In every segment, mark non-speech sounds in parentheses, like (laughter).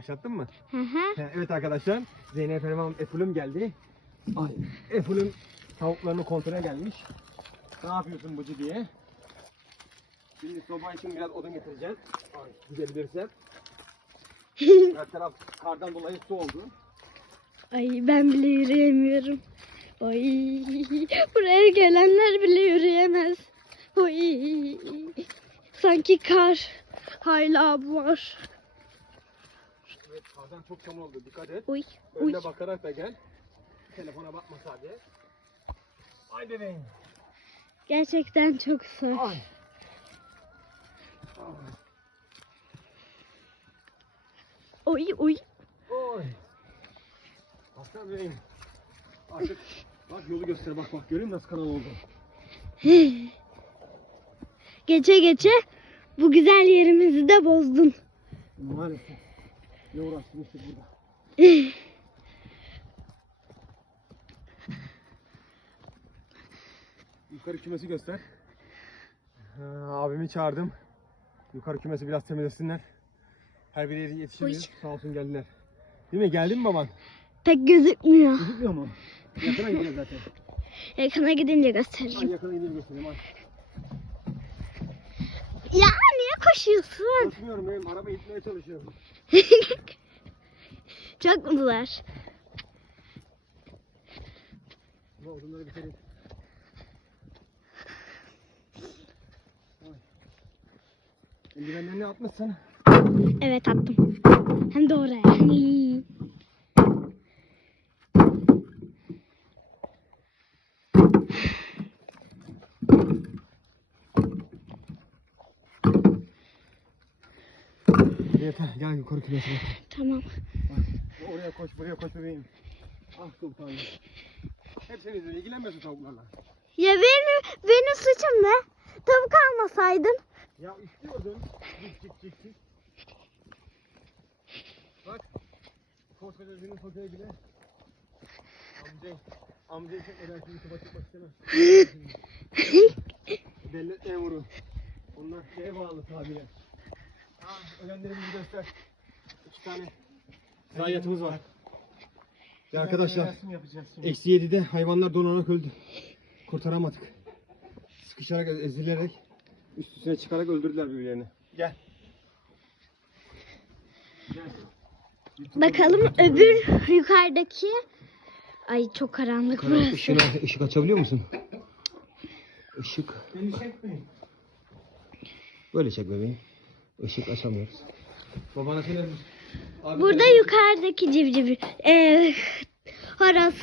Başlattın mı? Hı hı. Evet arkadaşlar. Zeynep Erman Efulüm geldi. Ay. Efulüm tavuklarını kontrole gelmiş. Ne yapıyorsun Bucu diye. Şimdi soba için biraz odun getireceğiz. Ay gidebilirsem. (laughs) Her taraf kardan dolayı su oldu. Ay ben bile yürüyemiyorum. Oy. Buraya gelenler bile yürüyemez. Oy. Sanki kar hala var. Kardan çok çamur oldu. Dikkat et. Uy. Önüne bakarak da gel. Telefona bakma sadece. Ay bebeğim. Gerçekten çok zor. Ay. Oy oy. Oy. Baksana bebeğim. Artık bak yolu göster bak bak görüyor musun nasıl kanal oldu? Geçe geçe bu güzel yerimizi de bozdun. Maalesef. Ne uğraşmıştık burada. (laughs) Yukarı kümesi göster. Ha, abimi çağırdım. Yukarı kümesi biraz temizlesinler. Her biri yetişemiyor. Sağ olsun geldiler. Değil mi? Geldin mi baban? Pek gözükmüyor. Gözükmüyor mu? Yakına gidiyor zaten. Yakına gidince Ay göstereyim. yakına gidince göstereyim. Ay. Ya koşuyorsun? Koşmuyorum benim. Araba itmeye çalışıyorum. (laughs) Çok mutlular. Bu odunları bitirin. Eldivenlerini atmışsın. Evet attım. Hem de oraya. Yeter. Gel yukarı kümesine. tamam. Oraya koş, buraya koş bebeğim. Ah sultanım. Hep senin yüzünden ilgilenmiyorsun tavuklarla. Ya benim, benim suçum ne? Tavuk almasaydın. Ya istiyordun. Cik cik cik cik. Bak. Koskoca benim sokaya bile. Amcayı çok eder şimdi tuba çıkmak (laughs) istemez. Devlet memuru. Onlar şeye bağlı tabire. Ölenlerimizi göster. İki tane zayiatımız var. Ya arkadaşlar, eksi yedide hayvanlar donarak öldü. Kurtaramadık. Sıkışarak, ezilerek, üst üstüne çıkarak öldürdüler birbirlerini. Gel. Bakalım öbür yukarıdaki. Ay çok karanlık burası. Işığını, ışık açabiliyor musun? Işık. Beni çekmeyin. Böyle çek bebeğim. Işık açamıyoruz. Babana söyler misin? Abi Burada yukarıdaki civciv. Ee, horoz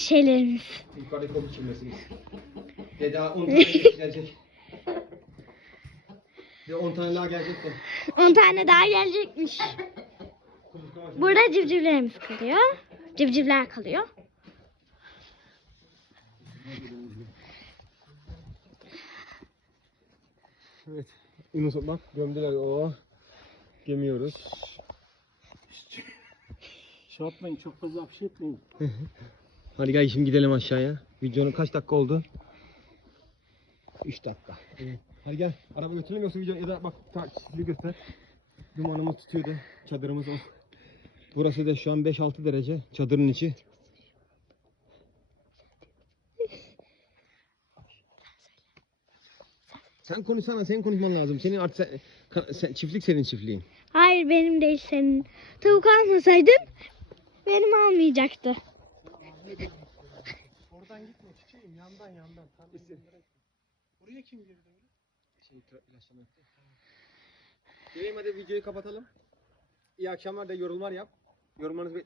şeylerimiz. Yukarıdaki komut çimlesiniz. Dede 10 tane (laughs) gelecek. Ve 10 tane daha gelecek de. 10 tane daha gelecekmiş. Burada civcivlerimiz kalıyor. Civcivler kalıyor. Evet. Yunus bak gömdüler o. Gemiyoruz. Şey yapmayın çok fazla afişe etmeyin. (laughs) Hadi gel şimdi gidelim aşağıya. Videonun kaç dakika oldu? 3 dakika. Hadi gel. Araba götürelim yoksa video ya da bak ta çizili göster. Dumanımız tutuyordu. Çadırımız o. Burası da şu an 5-6 derece. Çadırın içi. Sen konuşsana, senin konuşman lazım. Senin artık sen- sen- çiftlik senin çiftliğin. Hayır benim değil senin. Tavuk almasaydın benim almayacaktı. Oradan gitme çiçeğim yandan yandan. Tam Buraya kim girdi tra- ilaçlama yaptı. Geleyim hadi videoyu kapatalım. İyi akşamlar da yorumlar yap. Yorumlarınızı bekliyorum.